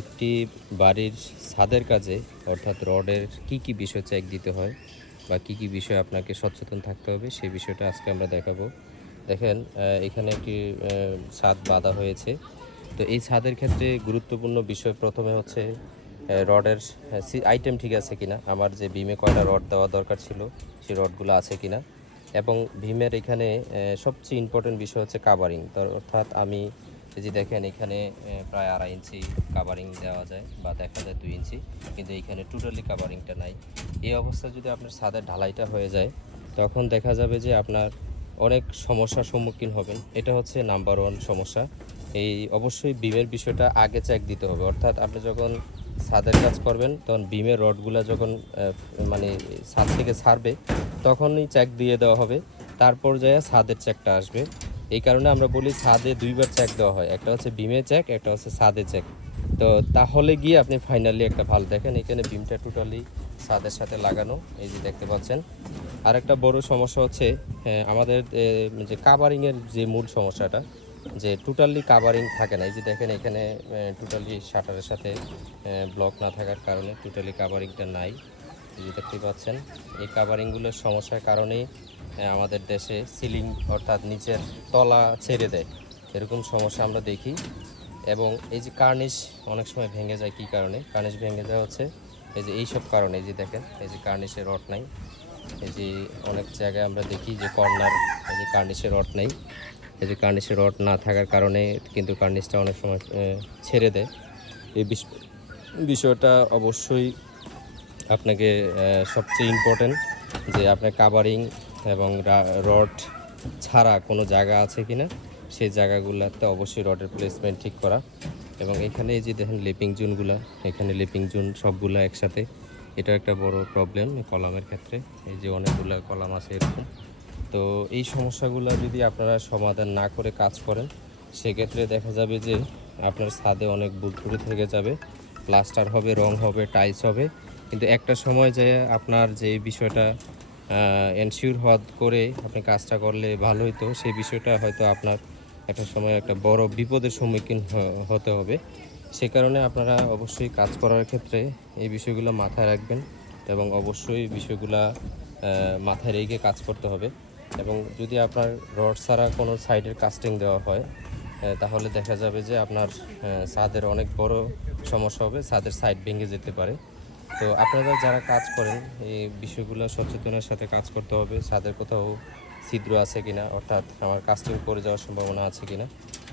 একটি বাড়ির ছাদের কাজে, অর্থাৎ রডের কি কি বিষয় চেক দিতে হয় বা কি কি বিষয় আপনাকে সচেতন থাকতে হবে সেই বিষয়টা আজকে আমরা দেখাবো। দেখেন এখানে একটি ছাদ বাঁধা হয়েছে। তো এই ছাদের ক্ষেত্রে গুরুত্বপূর্ণ বিষয় প্রথমে হচ্ছে রডের আইটেম ঠিক আছে কিনা? আমার যে বিমে কয়টা রড দেওয়া দরকার ছিল, সেই রডগুলো আছে কিনা? এবং ভীমের এখানে সবচেয়ে ইম্পর্টেন্ট বিষয় হচ্ছে কাভারিং অর্থাৎ আমি যে দেখেন এখানে প্রায় আড়াই ইঞ্চি কাভারিং দেওয়া যায় বা দেখা যায় দুই ইঞ্চি, কিন্তু এখানে টোটালি কাভারিংটা নাই। এই অবস্থায় যদি আপনার ছাদের ঢালাইটা হয়ে যায়, তখন দেখা যাবে যে আপনার অনেক সমস্যার সম্মুখীন হবেন। এটা হচ্ছে নাম্বার ওয়ান সমস্যা। এই অবশ্যই বিমের বিষয়টা আগে চেক দিতে হবে। অর্থাৎ আপনি যখন ছাদের কাজ করবেন, তখন বিমের রডগুলো যখন মানে ছাদ থেকে ছাড়বে, তখনই চেক দিয়ে দেওয়া হবে। তারপর যায় ছাদের চেকটা আসবে। এই কারণে আমরা বলি ছাদে দুইবার চেক দেওয়া হয়। একটা হচ্ছে বিমে চেক একটা হচ্ছে ছাদে চেক তো তাহলে গিয়ে আপনি ফাইনালি একটা ভালো দেখেন। এখানে বিমটা টোটালি ছাদের সাথে লাগানো এই যে দেখতে পাচ্ছেন। আর একটা বড় সমস্যা হচ্ছে হ্যাঁ, আমাদের যে কাভারিংয়ের যে মূল সমস্যাটা যে টোটালি কাভারিং থাকে না। এই যে দেখেন এখানে টোটালি শাটারের সাথে ব্লক না থাকার কারণে টোটালি কাভারিংটা নাই। এই যে দেখতে পাচ্ছেন এই কাভারিংগুলোর সমস্যার কারণেই আমাদের দেশে সিলিং অর্থাৎ নিচের তলা ছেড়ে দেয়। এরকম সমস্যা আমরা দেখি। এবং এই যে কার্নিশ অনেক সময় ভেঙে যায় কী কারণে? কার্নিশ ভেঙে যায় হচ্ছে এই যে এইসব কারণে যে দেখেন, এই যে কার্নিশের রড নাই। এই যে অনেক জায়গায় আমরা দেখি যে কর্নার, এই যে কার্নিশের রড নেই। এই যে কার্নিশের রড না থাকার কারণে কিন্তু কার্নিশটা অনেক সময় ছেড়ে দেয়। এই বিষ- বিষয়টা অবশ্যই আপনাকে সবচেয়ে ইম্পর্টেন্ট যে আপনার কাভারিং এবং রড ছাড়া কোনো জায়গা আছে কি না সেই জায়গাগুলোতে অবশ্যই রডের প্লেসমেন্ট ঠিক করা। এবং এখানে যে দেখেন লিপিং জোনগুলা এখানে লিপিং জুন সবগুলা একসাথে। এটা একটা বড় প্রবলেম কলামের ক্ষেত্রে, এই যে অনেকগুলো কলাম আছে এরকম। তো এই সমস্যাগুলো যদি আপনারা সমাধান না করে কাজ করেন, সেক্ষেত্রে দেখা যাবে যে আপনার ছাদে অনেক বুটপুরি থেকে যাবে প্লাস্টার হবে, রং হবে টাইলস হবে। কিন্তু একটা সময় যে আপনার যে বিষয়টা এনশিওর হওয়ার করে আপনি কাজটা করলে ভালো হতো সেই বিষয়টা হয়তো আপনার একটা সময় একটা বড় বিপদের সম্মুখীন হতে হবে। সে কারণে আপনারা অবশ্যই কাজ করার ক্ষেত্রে এই বিষয়গুলো মাথায় রাখবেন এবং অবশ্যই বিষয়গুলো মাথায় রেখে কাজ করতে হবে। এবং যদি আপনার রড ছাড়া কোনো সাইডের কাস্টিং দেওয়া হয় তাহলে দেখা যাবে যে আপনার ছাদের অনেক বড় সমস্যা হবে, ছাদের সাইড ভেঙে যেতে পারে। তো আপনারা যারা কাজ করেন, এই বিষয়গুলো সচেতনের সাথে কাজ করতে হবে। ছাদের কোথাও ছিদ্র আছে কিনা, অর্থাৎ আমার কাস্টিং করে যাওয়ার সম্ভাবনা আছে কিনা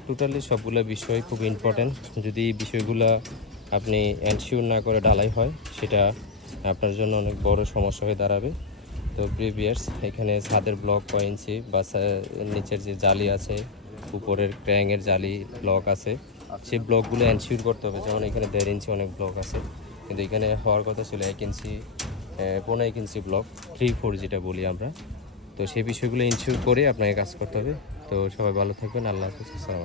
টোটালি সবগুলো বিষয় খুব ইম্পর্ট্যান্ট যদি এই বিষয়গুলো আপনি এনশিওর না করে ঢালাই হয়, সেটা আপনার জন্য অনেক বড় সমস্যা হয়ে দাঁড়াবে। তো প্রিভিয়ার্স এখানে ছাদের ব্লক কয় ইঞ্চি বা নিচের যে জালি আছে, উপরের ক্র্যাঙের জালি ব্লক আছে সেই ব্লকগুলো এনশিওর করতে হবে। যেমন এখানে দেড় ইঞ্চি অনেক ব্লক আছে। কিন্তু এখানে হওয়ার কথা ছিল এক ইঞ্চি পনেরো এক ইঞ্চি ব্লক থ্রি ফোর যেটা বলি আমরা তো সেই বিষয়গুলো ইনশিওর করে আপনাকে কাজ করতে হবে তো সবাই ভালো থাকবেন, আল্লাহ হাফিজ।